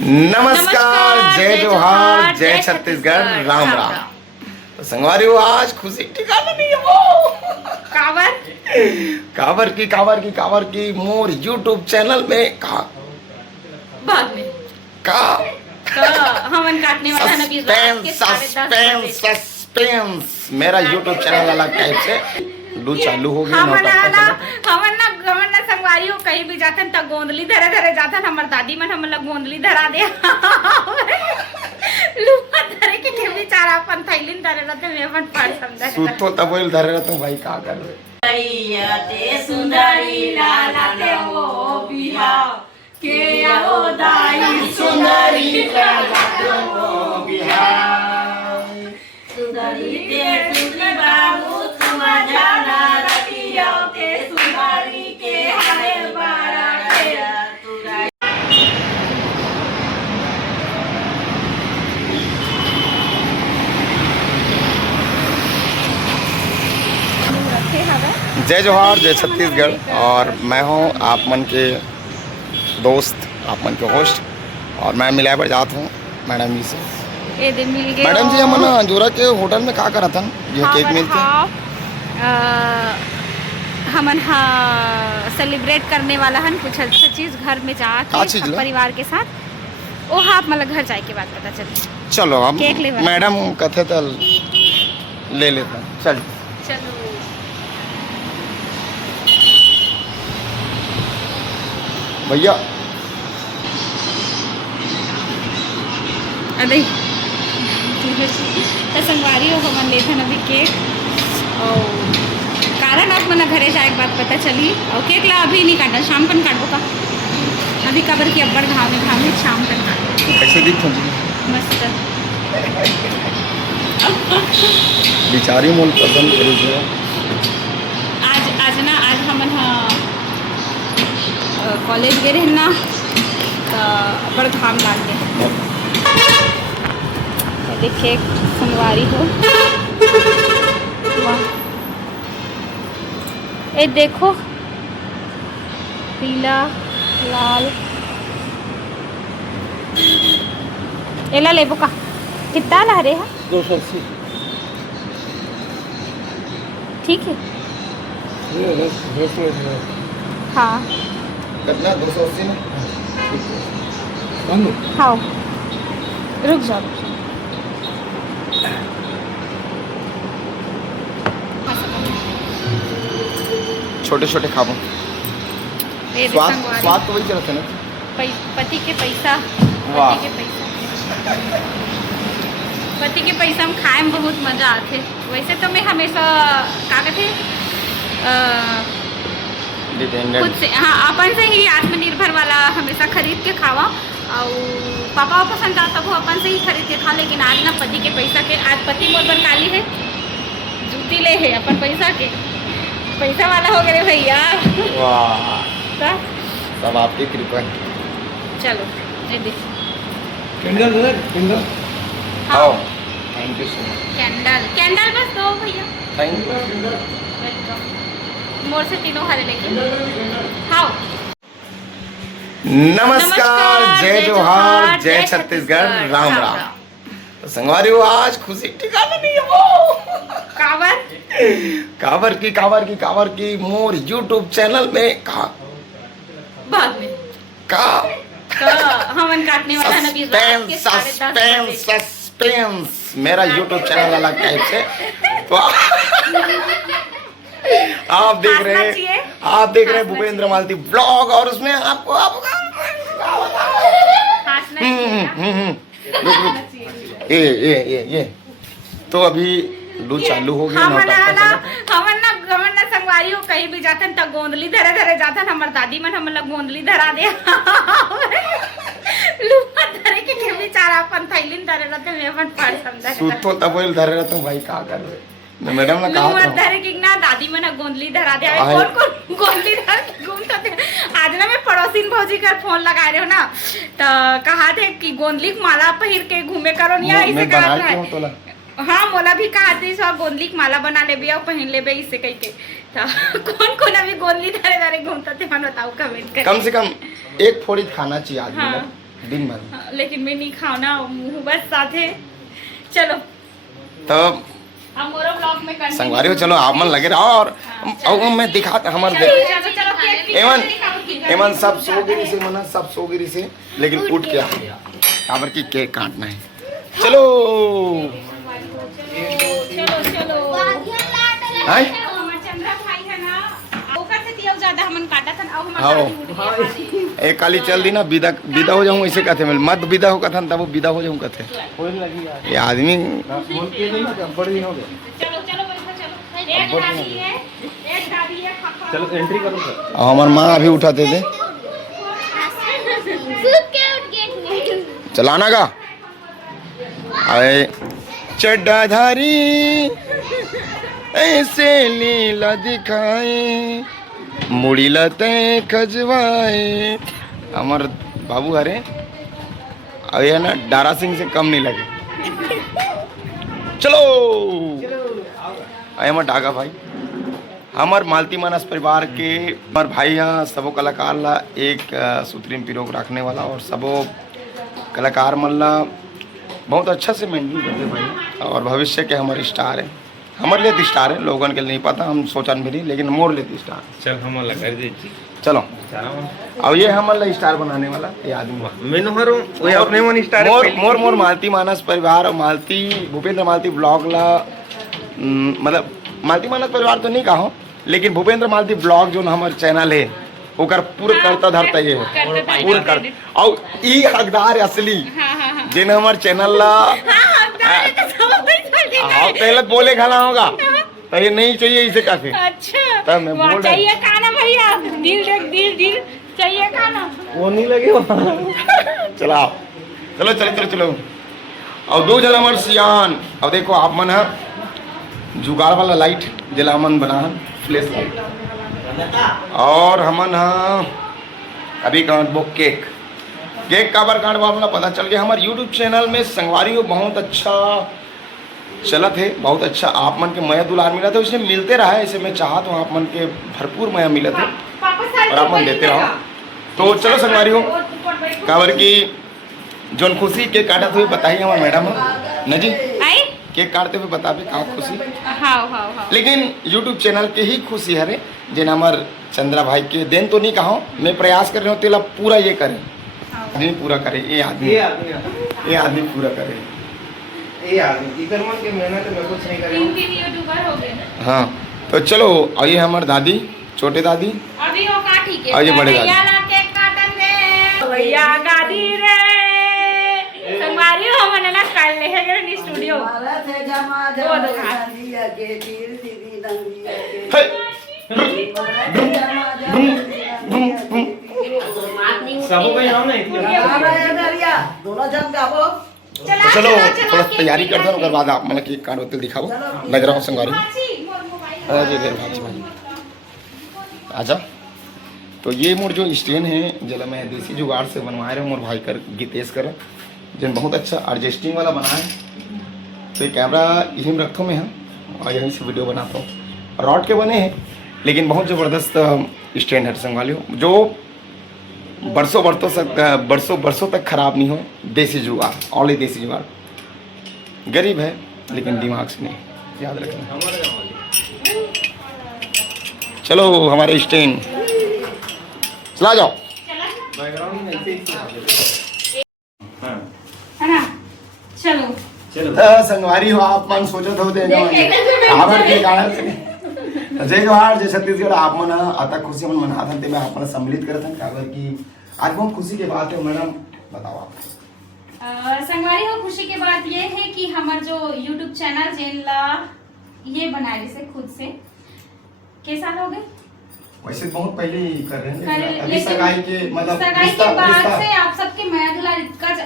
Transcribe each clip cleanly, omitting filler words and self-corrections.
नमस्कार, जय जोहार, जय छत्तीसगढ़, राम राम। तो संगवारी हो, आज खुशी ठिकाना नहीं है वो कावर की मोर यूट्यूब चैनल में बाद में हमन काटने वाला ना भी रात के 10:30 बजे। सस्पेंस मेरा यूट्यूब चैनल अलग टाइप से चालू हो गया। हमन ना संगवारी हो कहीं भी जातन त गोंदली धरे जातन। हमर दादी मन हमन ला गोंदली धरा दे लुआ धरे के ठेवी चारा अपन थैलिन धरे रहते मैं अपन पाड़ समझा सूतो तबोल धरे रहता हूं भाई का कर रे दैया ते सुंदरी लाला ते वो बिहाव के आओ दाई सुंदरी लाला ते वो बिहाव सुंदरी ते सुंदरी बाबू तुम जाना रतिया के सुंदरी के हाय बारा के जय जोहार, जय छत्तीसगढ़। और मैं हूं आप मन के दोस्त, आप मन के होस्ट, और मैं मिलाए पर जाता हूं मैडम जी से। मैडम जी हमन जोरा के होटल में का करत हन ये केक मिलते हमन सेलिब्रेट करने वाला हन कुछ अच्छा चीज घर में जाके परिवार के साथ। ओ हाँ मतलब घर जाए के बाद पता चले। चलो हम मैडम कथे तो ले लेते हैं। चलो भैया। अरे संगवारी हो हमन लेते हैं अभी केक और कारण आप मना घरे जाए बात पता चली। और केक ला अभी नहीं काटना, शाम पर काटो का अभी कबर की अब्बड़ घाव में शाम पर काटो। कैसे दिखो मस्त बिचारी मोल पसंद करी। आज हमन कॉलेज गए रहे ना तो बड़ घाम लाग गए। देखिए संगवारी हो ये देखो पीला लाल एला लेबो का कितना ला रहे हैं? 280। ठीक है हाँ कितना 280 में हाँ रुक जाओ। छोटे छोटे खाबो स्वाद तो वही चलते ना। पति के पैसा पति के पैसा में खाए में बहुत मजा आते। वैसे तो मैं हमेशा का कहते खुद से हाँ अपन से ही आत्मनिर्भर वाला हमेशा खरीद के खावा। और पापा पसंद आता वो अपन से ही खरीद के खा। लेकिन आज ना पति के पैसा के आज पति मोर बन काली है जूती ले है अपन पैसा वाला हो गए भैया। वाह सब आपकी कृपा है। चलो ये देख कैंडल हाँ thank you so much. Candle बस दो भैया। Thank you welcome. मोर से तीनों हरे लेके हाँ। नमस्कार, जय जोहार, जय छत्तीसगढ़, राम राम। तो संगवारी हो, आज खुशी ठिकाना नहीं है वो कावर की मोर यूट्यूब चैनल में बाद में हमन काटने वाला ना भी रात के 10:30 सस्पेंस मेरा यूट्यूब चैनल अलग टाइप से। तो आप देख रहे हैं भूपेंद्र मालती ब्लॉग, और उसमें आपको ये तो अभी लू चालू हो गया। हमन ना संगवारी हो कहीं भी जातन त गोंदली धरे जातन। हमर दादी मन हमन ला गोंदली धरा दे लुआ धरे के ठेवी चारा अपन थैलिन धरे रहते मैं अपन पाड़ समझा सूतो तबोल धरे रहता हूं भाई का कर रे मैडम ने कहा लुआ धरे के ना दादी मन गोंदली धरा दे। कौन गोंदली धर के घूमता थे। आज ना मैं पड़ोसिन भौजी का फोन लगाए रहे हो ना तो कहा थे कि गोंदली माला पहिर के घूमे करो नहीं ऐसे कहा था। हाँ मोला भी कहा थी सब गोंदली की माला बना ले और पहन ले इससे कह के। कौन कौन अभी गोंदली धरे धरे घूमता थे मन बताओ कमेंट कर। कम से कम एक फोड़ी खाना चाहिए आदमी। हाँ, दिन भर, लेकिन मैं नहीं खाना मुँह बस साथे। चलो तो अब मोरो ब्लॉग में कंटिन्यू संगवारी हो, चलो आप मन लगे रहो और मैं दिखाता हमारे चलो चलो केक एमन एमन सब सो गिरी से, मना सब सो गिरी से, लेकिन उठ के काबर की केक काटना है। चलो चलो चलो हाय हमार चंद्रा भाई है ना, ओकर से तियो ज्यादा हमन काटा था और हमार आओ। दादी उठ गई। एक काली चल दी ना, विदा हो जाऊँ ऐसे कहते मैं, मत विदा हो कथन तब वो विदा हो जाऊँ कहते। ये आदमी चलो चलो बैठो चलो, एक दादी है एक दादी है, चलो एंट्री करो सर। और हमारे माँ अभी उठाते थे, चलाना का अरे चड्डाधारी ऐसे लीला दिखाए, मुड़ी लते खजवाए। हमार बाबू हरे अब ये ना दारा सिंह से कम नहीं लगे। चलो हमार डागा भाई, हमार मालती मानस परिवार के हमार भाई यहाँ सबो कलाकार ला एक सुतरीम पिरोग रखने वाला, और सबो कलाकार मल्ला बहुत अच्छा से मेंटेन करते भाई, और भविष्य के हमारे स्टार है। हमारे लिए स्टार है, लोगों के लिए नहीं पता, हम सोचन भी नहीं, लेकिन मोर लेती स्टार। चल हम लगा दीजिए। चलो अब ये हमारे स्टार बनाने वाला ये आदमी मैं हरो वो अपने मन स्टार मोर मोर मोर मालती मानस परिवार और मालती भूपेंद्र मालती ब्लॉग ला मतलब मालती मानस परिवार तो नहीं कहो, लेकिन भूपेंद्र मालती ब्लॉग जो हमारे चैनल है ओकर पूरा करता धरता ये पूरा कर, और ई हकदार असली जिन हमारे चैनल ला पहले बोले खाना होगा तो ये नहीं चाहिए इसे काफी। अच्छा तब मैं बोल रहा चाहिए खाना भैया, दिल देख दिल दिल चाहिए खाना। वो नहीं लगे चलाओ चलो चलो चलो चलो। और दो जला हमारे सियान, अब देखो आप मन है जुगाड़ वाला लाइट जला मन बना है फ्लैश लाइट, और हमन हाँ अभी काटबो केक। केक काबर काटबो अपना पता चल गया। हमारे यूट्यूब चैनल में संगवारी हो बहुत अच्छा चलत है, बहुत अच्छा आप मन के मया दुलार मिला था, उसने मिलते रहा है। ऐसे मैं चाहत हूँ आप मन के भरपूर मया मिला था और आप मन देते रहो। तो चलो संगवारी हो काबर की जोन खुशी केक काटते हुए बताइए हमारे मैडम न जी, केक काटते हुए बताबे का खुशी। हाँ लेकिन यूट्यूब चैनल के ही खुशी है जिन हमार चंद्रा भाई के देन तो नहीं कहो, मैं प्रयास कर रहा हूँ तेला पूरा ये करे, नहीं पूरा करे ये आदमी पूरा करे। इधर मन के मेहनत में कुछ नहीं करेंगे। हाँ तो चलो आइए हमारे दादी छोटे दादी अभी वो काटी के आइए बड़े दादी केक काटन दे भैया गादी रे संगवारी हो मने ना कल ले गए स्टूडियो दो सब कोई आओ ना दोनों जन गाबो। तो चलो थोड़ा तैयारी करते हैं, बाद आप मतलब केक काट होते दिखाओ लग रहा हूँ संगवारी। आजा तो ये मोर जो स्टैंड है जला मैं देसी जुगाड़ से बनवाए रहे मोर भाई कर गीतेश कर जिन बहुत अच्छा एडजस्टिंग वाला बना है। तो ये कैमरा यहीं में रखो मैं हाँ और यहीं से वीडियो बनाता हूँ। रॉड के बने हैं लेकिन बहुत ज़बरदस्त स्टैंड है संगवाली हो, जो बरसों तक खराब नहीं हो। देसी जुगाड़ ऑनली देसी जुगाड़, गरीब है लेकिन दिमाग से नहीं, याद रखना। चलो हमारे स्टैंड चला जाओ। है ना चलो संगवारी हो आप मन सोचत हो के कारण जय जवाहर जय छत्तीसगढ़। आप मन आता खुशी मन मनात हन, मैं आप मन सम्मिलित करत हन काबर की आज बहुत खुशी की बात है। मैडम बताओ आप। संगवारी हो खुशी की बात ये है कि हमार जो YouTube चैनल जेनला ये बनाए से खुद से के साल हो गए, वैसे बहुत पहले ही कर रहे हैं लेकिन अभी सगाई के मतलब सगाई के बाद से आप सबके माया दुलार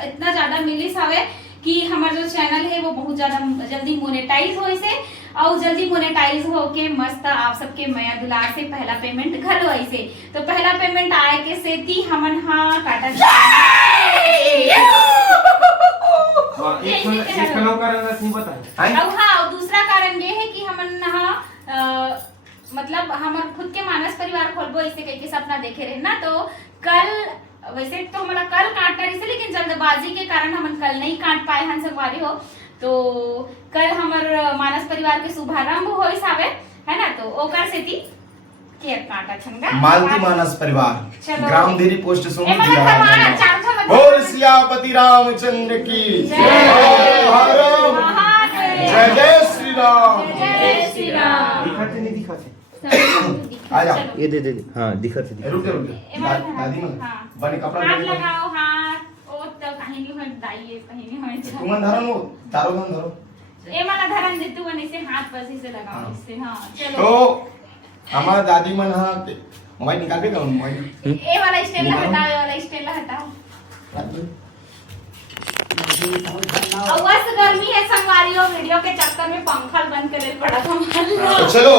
इतना ज्यादा मिलिस हवे कि हमारा जो चैनल है वो बहुत ज्यादा जल्दी मोनेटाइज हो से और जल्दी मोनेटाइज होके मस्त आप सबके माया दुलार से पहला पेमेंट घर ऐसे तो पहला पेमेंट आए के सेती हमन हाँ काटा हाँ। दूसरा कारण ये है कि हमन हाँ मतलब हमार खुद के मानस परिवार खोलबो ऐसे कह के सपना देखे रहे ना, तो कल वैसे तो हमारा कल काटना रही से, लेकिन जल्दबाजी के कारण हम कल नहीं काट पाए हन संगवारी हो। तो कल हमर मानस परिवार के शुभारंभ होइस हावे है ना, तो ओकर सेती केयर काटा छनगा मालती मानस परिवार चलो। ग्राम देरी पोस्ट सोनी एमा जिला भगवान चार ठो बोल सियापति रामचंद्र की जय हर जय जय श्री राम। जय श्री राम। दिखाते नहीं दिखाते आ जाओ। ये दे हाँ दिखाते रुक जा दादी मन बने कपड़ा हाथ दे दे। लगाओ हाथ ओ तो कहीं नहीं हो दाइए कहीं नहीं हो तुम धरन हो तारो धन धरो। ए माला धरन दे तू बने से हाथ पर से लगाओ इससे हां चलो। तो हमारा दादी मन हाँ मोबाइल निकाल देगा मोबाइल ए वाला स्टेल हटाओ, ए वाला स्टेल हटाओ। अवस गर्मी है संगवारियों, वीडियो के चक्कर में पंखा बंद करे पड़ा था। तो चलो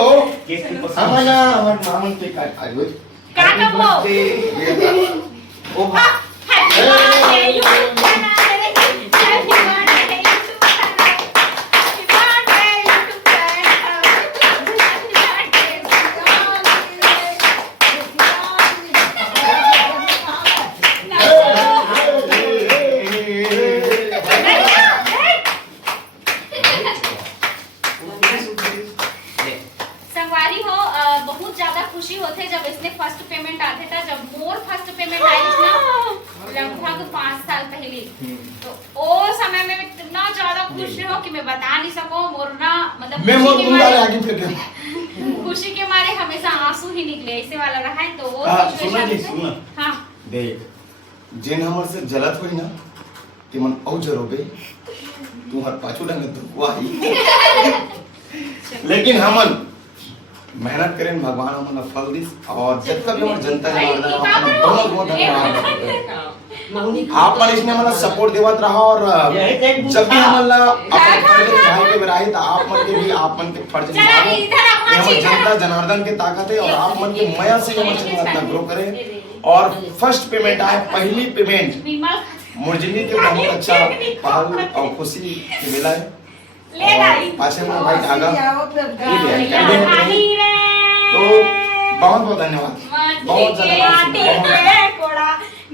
हमारा हमार मामन के काट आयो क्या कहो ओ happy birthday you happy birthday संगवारी हो बहुत ज्यादा खुशी होते जब इसने फर्स्ट पेमेंट आते था, जब मोर फर्स्ट पेमेंट आई ना लगभग 5 साल पहले, तो वो समय में इतना ज्यादा खुश हो कि मैं बता नहीं सकूं। मोर ना मतलब मैं मोर तुम डाले आगे फिर खुशी के मारे हमेशा आंसू ही निकले ऐसे वाला रहा है। तो वो सुना जी सुना हाँ देख जिन हमर से जलत होई ना तिमन औ जरोबे तू हर पाछू डंग दुखवाई लेकिन हमन मेहनत करें भगवान हमन फल दिस और जब तक हमर जनता जनार्दन बहुत बहुत धन्यवाद। आप मन इसने मतलब सपोर्ट देवत रहा और जब भी हमन ला अपन पहले भाई के बराई तो आप मन के भी आप मन के फर्ज निभाओ। ये हमर जनता जनार्दन के ताकत है और आप मन के मया से हमर चैनल अपना ग्रो करें। और फर्स्ट पेमेंट आए पहली पेमेंट मोर जिंदगी के बहुत अच्छा पल और खुशी के मिला है। ले लाई पाछे में भाई धागा नहीं रे तो बहुत बहुत धन्यवाद बहुत ज्यादा कोड़ा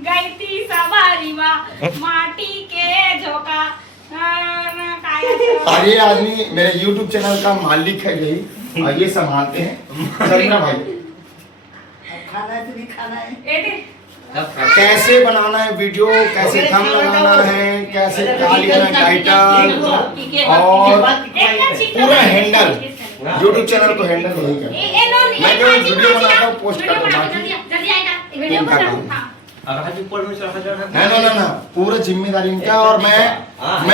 गई थी सवारी माटी के झोंका और ये आदमी मेरे YouTube चैनल का मालिक है यही और ये संभालते हैं चंद्रा भाई। खाना है तो भी खाना है। कैसे बनाना है वीडियो, कैसे थंब लगाना है, कैसे क्या लिखना है टाइटल और पूरा हैंडल YouTube चैनल को हैंडल नहीं करता। मैं केवल वीडियो बनाता हूँ पोस्ट करता हूँ बाकी ना पूरा जिम्मेदारी इनका। और मैं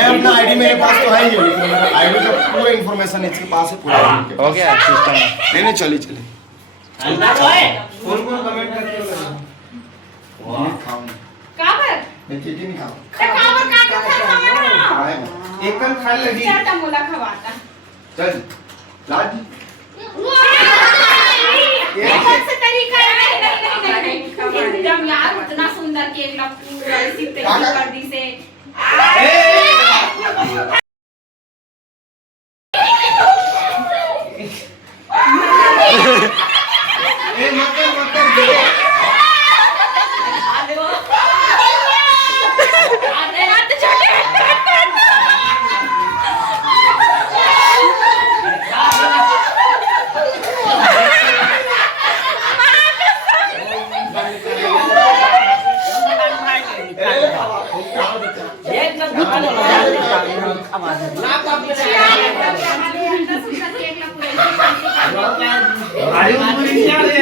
अपना आईडी मेरे पास तो है ही है लेकिन मेरा आईडी का पूरा इंफॉर्मेशन इसके पास है पूरा हो गया सिस्टम। नहीं चली कौन कमेंट करते हो काबर मैं चीटी नहीं खाऊं ते काबर काटो था हमारा एकल खाने लगी चलता मोला खवाता चल लाज ये कौन सा तरीका है? नहीं एकदम यार इतना सुंदर केक ला पूरा इसी तरीके कर दी से ए मत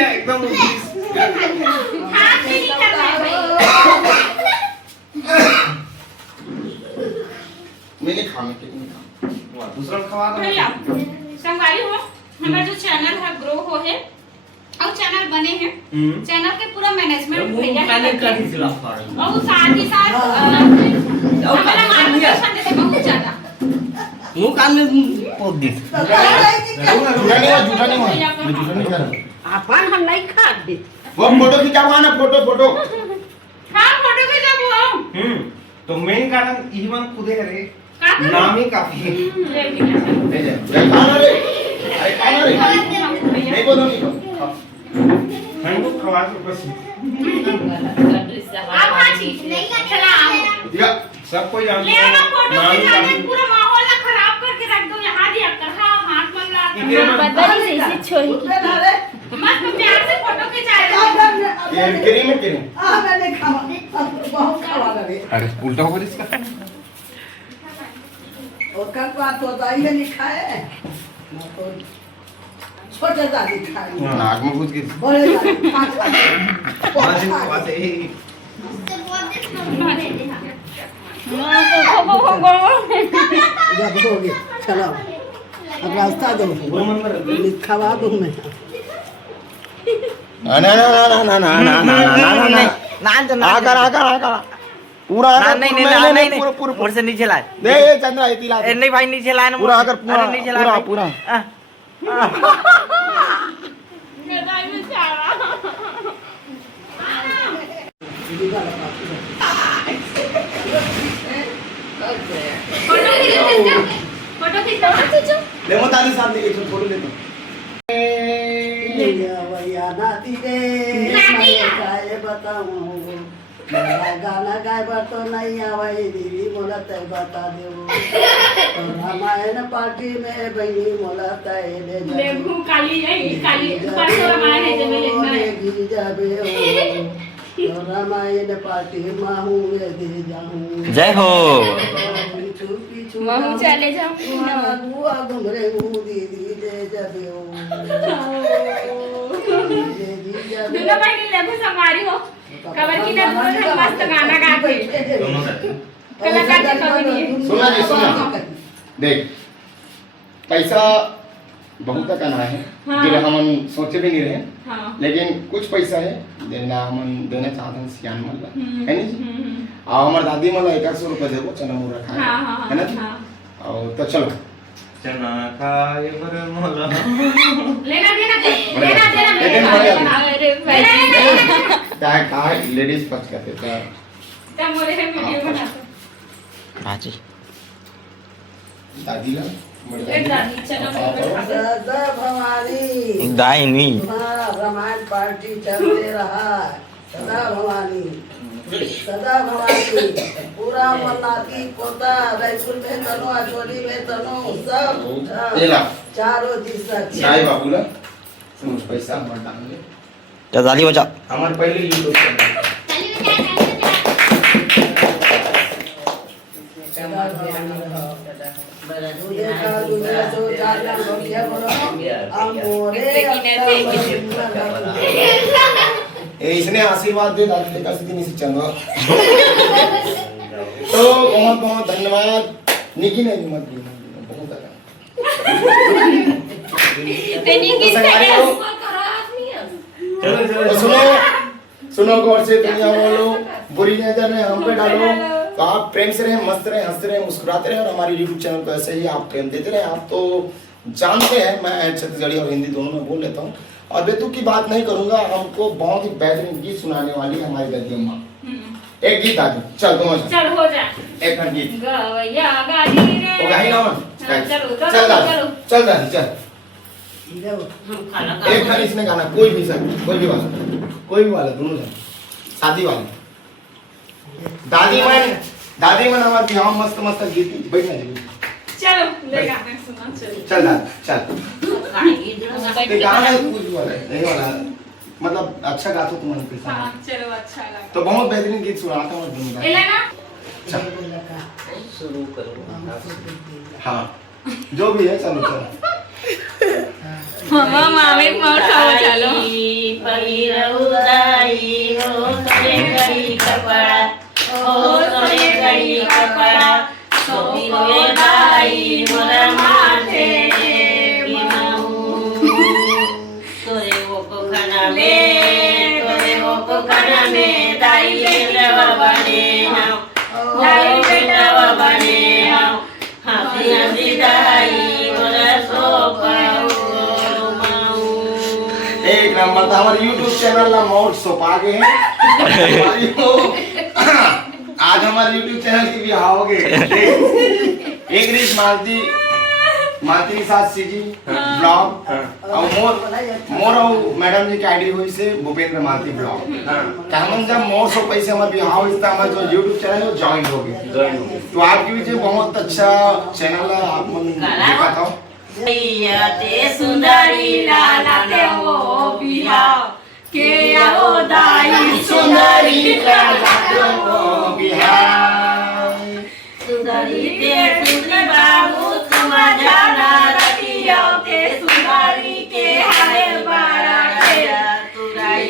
एकदम मैंने खाने के लिए दूसरा खवा दो भैया संगवारी हो हमारा जो चैनल है ग्रो हो है और चैनल बने हैं चैनल के पूरा मैनेजमेंट भैया और साथ ही साथ हमारा मार्गदर्शन देते बहुत ज्यादा वो कान में पोक दी झूठा नहीं कर अपन हम नहीं खाते। वो फोटो खिंचावा ना फोटो हां फोटो खिंचाबो तो मेन कारण इवन खुदे है रे का नाम ही काफी है खाना रे नहीं बोलो नहीं हमको खवा दो बस आप आची नहीं चला दिया सब कोई जानता ले आना फोटो नानी खिंचा दे, दादी पूरा माहौल ना खराब करके रख दो यहाँ दिया कर। हाँ, हाथ मत ला बदल से इसे छोड़ी मस्त प्यार से फोटो खिंचाए ये क्रीम है क्रीम। अरे उल्टा हो गया इसका लिखा है छोटे दादी खाए नाक में घुस गई। बड़े दादी जब होगी चलो अब रास्ता दो खवा दूं मैं ना ना ना ना ना ना ना ना ना आकर आकर आकर पूरा नहीं पूरा पूरा ऊपर से नीचे लाए नहीं ये चंद्रा ये तिला नहीं भाई नीचे लाए ना पूरा आकर पूरा नीचे पूरा पूरा फोटो खींचो। ले मत आने सामने एक फोटो ले दो। भैया नाती रे मैं काय बताऊं मेरा गाना गायबा तो नहीं आवाई दीदी मोला तय बता दो तो रामायण पार्टी में बहनी मोला तय ले ले घूम काली परसों रामायण है जब लेना है। जाबे हो तो रामायण पार्टी माहू दे जाऊं जय हो महू चले जाऊं बुआ घुमरे दीदी दे जाबे हो दोनों बहनी लेगो संवारी हो खबर की ना दोनों मस्त गाना गाते कलाकार जी कभी नहीं सुना जी सुना देख पैसा बहुत का ना है हाँ। जो हम सोचे भी नहीं रहे हाँ। लेकिन कुछ पैसा है देना हम देना चाहते हैं सियान मल्ला है नहीं जी और हमारे दादी मल्ला 100 रुपए देवो चना मुरा खाए हाँ, हाँ, है ना जी हाँ। और तो चलो चना खाए बर मोला लेना देना लेकिन अरे भाई क्या कहा लेडीज फर्स्ट करते थे तब मोरे वीडियो बनाते हाँ जी दादी ला एक दादी चलो सदा भवानी दाहिनी तुम्हारा रामायण पार्टी चलते रहा सदा भवानी पूरा मनाती पोता रायपुर में तनो आचोली में तनो सब ये ला चारों दिशा चाय बाबूला सुन पैसा हमारे डाल तो ताली बजा हमारे पहले यूट्यूब चैनल इसने आशीर्वाद दे दादी का सीधी नहीं चंगा तो बहुत बहुत धन्यवाद निकी ने मत बहुत तो सुनो गौर से दुनिया बोलो बुरी नजर ने हम पे डालो तो आप प्रेम से रहे मस्त रहे हंसते रहे मुस्कुराते रहे और हमारे यूट्यूब चैनल को ऐसे ही आप प्रेम देते रहे। आप तो जानते हैं मैं छत्तीसगढ़ी और हिंदी दोनों में बोल लेता हूँ और बेतुक की बात नहीं करूंगा। हमको बहुत ही बेहतरीन गीत सुनाने वाली है हमारी गद्दी अम्मा। एक गीत आगे चल तुम चल हो जा एक खंड गीत गवैया गाड़ी रे वो गाही ना चल दादी चल एक खंड इसने गाना कोई भी वाला दोनों जन शादी वाले दादी मन हमारे बिहार मस्त मस्त गीत बैठना चाहिए। चलो ले गाना सुना चल ते गाना कुछ वाला है नहीं वाला मतलब अच्छा गातो तुम मन के साथ हाँ चलो अच्छा लगा तो बहुत बेहतरीन गीत सुनाता हूँ तुम एलेना शुरू करो हाँ जो भी है चलो मामा मामे मोर खाओ चलो पहिरउदाई हो तोरे गई कपड़ा हो तोरे गई कपड़ा सोपिले दाई मोरा माथे बिनाऊ तोरे वो को खाना में दाई बेटवा बने हम दाई बेटवा बने हम हंसी हंसी दाई मोरा सोपाऊ एक नंबर था हमारे YouTube चैनल ना मोर सोपा गए हैं आज हमारे YouTube चैनल की भी आओगे एक रीत मालती के साथ सीजी ब्लॉग और मोर और मैडम जी की आईडी हुई से भूपेंद्र मालती ब्लॉग तो हम जब मोर सौ पैसे हमारे बिहार इसका हमारा जो यूट्यूब चैनल है वो ज्वाइन हो गए तो आपकी भी जो बहुत अच्छा चैनल है आप मन देखा था ते सुंदरी लाला ते वो बिहार के आओ दाई सुंदरी लाला ते वो बिहार सुंदरी ते सुंदरी बाबू तुम जाना रखियो के सुंदरी के हरे बारा के तुराई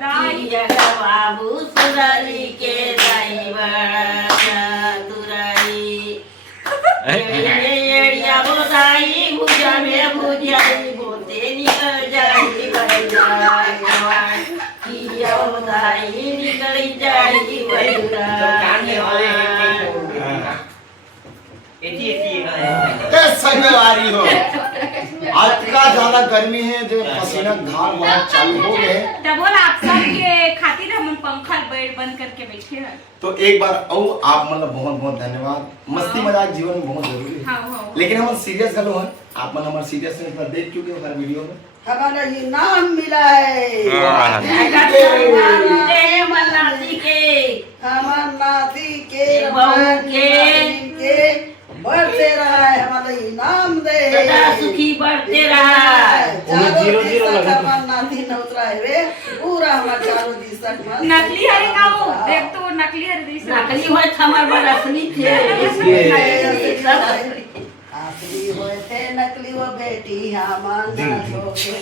दाई बाबू सुंदरी के दाई बारा तुराई एड़िया बोसाई भुजा में भुजाई बोते निकल जाई बड़ा किया बोसाई निकल जाई सही में आ रही हो आज का ज्यादा गर्मी है जो पसीना घाम बहुत चालू हो गए डबल आप सबके खातिर हम पंखा बंद करके बैठे हैं तो एक बार और आप मतलब बहुत बहुत धन्यवाद मस्ती मजाक जीवन में बहुत जरूरी है हाँ। लेकिन हम सीरियस गलो हैं आप मतलब हमारे सीरियस में इतना देख चुके हो हर वीडियो में हमारा इनाम मिला है मन्नाती के हमार नाती के बहू के बढ़ते रहा है हमारा इनाम दे सदा सुखी बढ़ते रहा चारों दिशा हमार नाती न उतरा है वे पूरा हमार चारों दिशा नकली हरी का वो देख तो वो नकली हरी नकली हुए हमार बरसनी थे असली होए थे नकली वो बेटी हमार ना सोके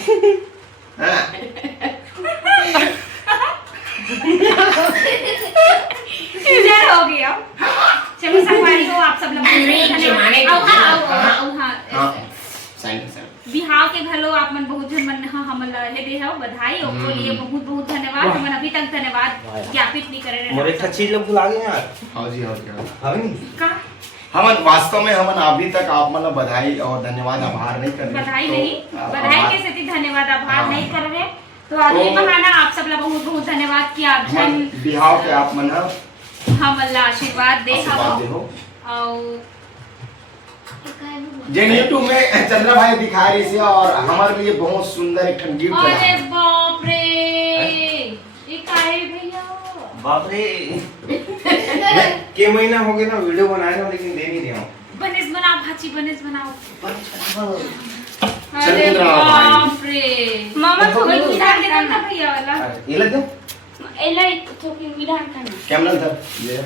इधर हो गया चलो संगवारी हो आप सब लोग बिहार के घलो आप मन बहुत जन मन हम हे दे हो बधाई ओको लिए बहुत बहुत धन्यवाद हम अभी तक धन्यवाद ज्ञापित नहीं करे रहे मोरे चीज लोग भुला गए यार हाँ जी हाँ क्या हाँ नहीं का हम वास्तव में हम अभी तक आप मतलब बधाई और धन्यवाद आभार नहीं कर रहे बधाई नहीं बधाई के साथ धन्यवाद आभार नहीं कर रहे तो अगली बहाना आप सब लोग बहुत बहुत धन्यवाद कि आप जन बिहार के आप मन हम अल्लाह आशीर्वाद दे हो और जिन यूट्यूब में चंद्रा भाई दिखा रही थी और हमारे लिए बहुत सुंदर एक गिफ्ट अरे बाप रे ये काहे भैया बाप रे के महीना हो गया ना वीडियो बनाए ना लेकिन दे नहीं रहा हूँ बनेस बनाओ भाची बनेस बनाओ अरे चंद्रा भाई। बाप रे मामा थोड़ी विधान देना था भैया वाला ये लग दो एला थोड़ी विधान करना कैमरा था ये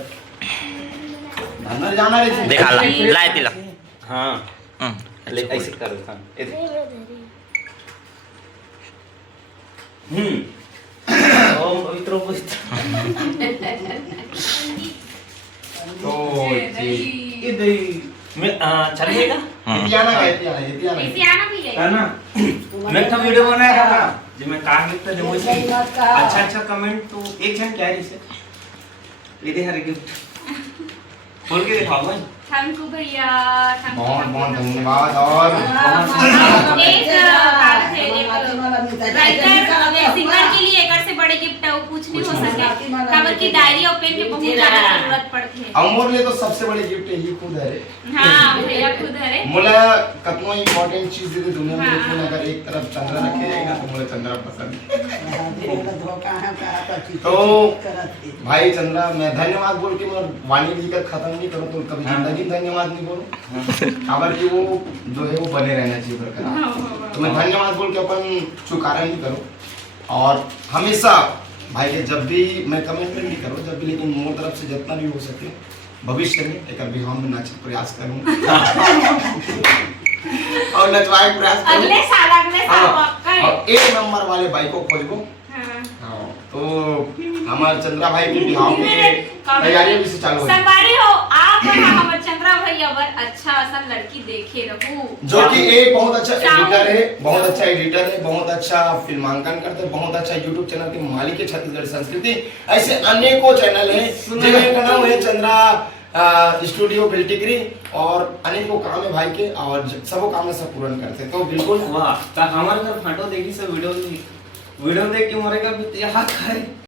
अंदर जाना रे देखा लाए तिला हाँ ऐसे कर दो हाँ ओम पवित्र तो ये दे मैं चलिएगा इतियाना का इतियाना ऐसे आना भी है है ना मैं तो वीडियो बनाया था ना जो मैं कहा लिखता जो वैसे अच्छा अच्छा कमेंट तो एक जन क्या है इसे ये दे हर गिफ्ट खोल के दिखाओ भाई थैंक यू भैया थैंक बहुत बहुत धन्यवाद और एक कागज है एक राइटर सिंगर के लिए एक से बड़े गिफ्ट है वो कुछ नहीं हो सके काबर की डायरी और पेन की बहुत ज्यादा जरूरत पड़ती है अमोर लिए तो सबसे बड़ी गिफ्ट है ही खुद है रे हां भैया खुद है रे मोला कतनो इंपॉर्टेंट चीज दे दुनिया में लेकिन अगर एक तरफ चंद्रा रखे जाएगा तो मोला चंद्रा पसंद तो भाई चंद्रा मैं धन्यवाद बोल के मैं वाणी जी का खत्म नहीं करूं तो कभी जिंदगी में धन्यवाद नहीं बोलूं अगर कि वो जो है वो बने रहना चाहिए बरकरार तो मैं धन्यवाद बोल के अपन चुकारा नहीं करूं और हमेशा भाई के जब भी मैं कमेंट नहीं करूं जब भी लेकिन मोर तरफ से जितना भी हो सके भविष्य में एक बिहार में नाच प्रयास करूं और नचवाए प्रयास करूं अगले साल पक्का है और एक नंबर वाले भाई को खोजबो हाँ तो हमारे चंद्रा भाई की बिहार के तैयारियां भी से चालू है संगवारी हो आप हमारे चंद्रा भैया बर अच्छा असल लड़की देखे रहू जो कि एक बहुत अच्छा एडिटर है बहुत अच्छा फिल्मांकन करते हैं बहुत अच्छा यूट्यूब चैनल के मालिक है छत्तीसगढ़ संस्कृति ऐसे अनेकों चैनल हैं जिनका नाम है चंद्रा स्टूडियो बिल्टिकरी और अनेकों काम है भाई के और सबो काम में सब पूर्ण करते हैं तो बिल्कुल वाह तो हमारे घर फोटो देखी सब वीडियो देख के मोरे का भी हाथ खाए